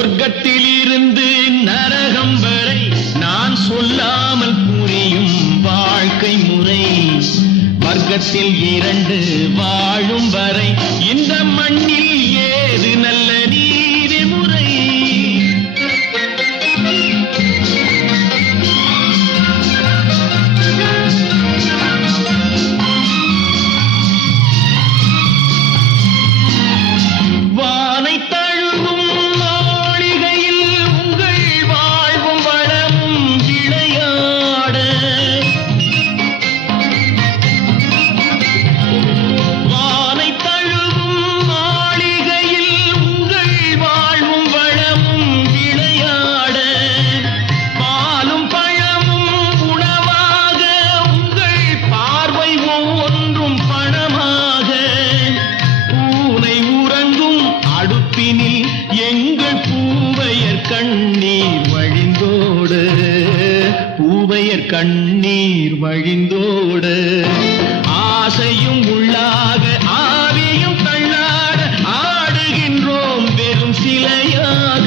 சொர்க்கத்திலிருந்து நரகம் வரை நான் சொல்லாமல் புரியும் வாழ்க்கை முறை. வர்க்கத்தில் இரண்டு வாழும் வரை இந்த அடுப்பினில் எங்கள் பூவையர் கண்ணீர் வழிந்தோடு பூவையர் கண்ணீர் வழிந்தோடு. ஆசையும் உள்ளாக ஆவியும் தள்ளாட ஆடுகின்றோம் வெறும் சிலையாக.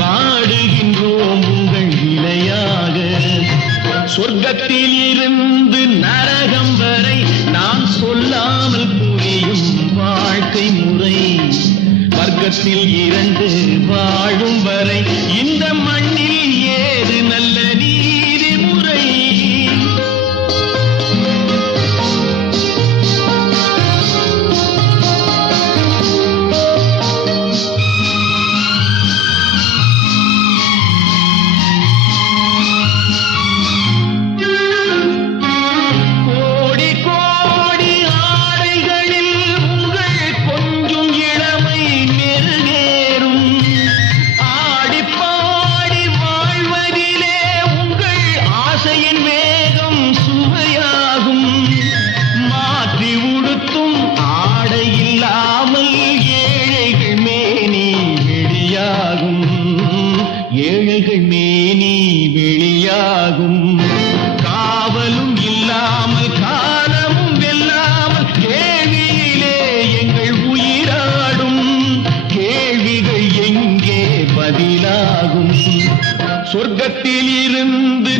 வாடுகின்றோம் உங்கள் இலையாக சொர்க்கத்தில் இருந்து நரகம் வரை நான் சொல்லாமல் புரியும் வாழ்க்கை முறை. வர்க்கத்தில் இரண்டு வாழும் வரை ஏழைகள் மேனி வெளியாகும். காவலும் இல்லாமல் காலமும் வெல்லாமல் கேள்வியிலே எங்கள் உயிராடும். கேள்விகள் எங்கே பதிலாகும்? சொர்க்கத்தில் இருந்து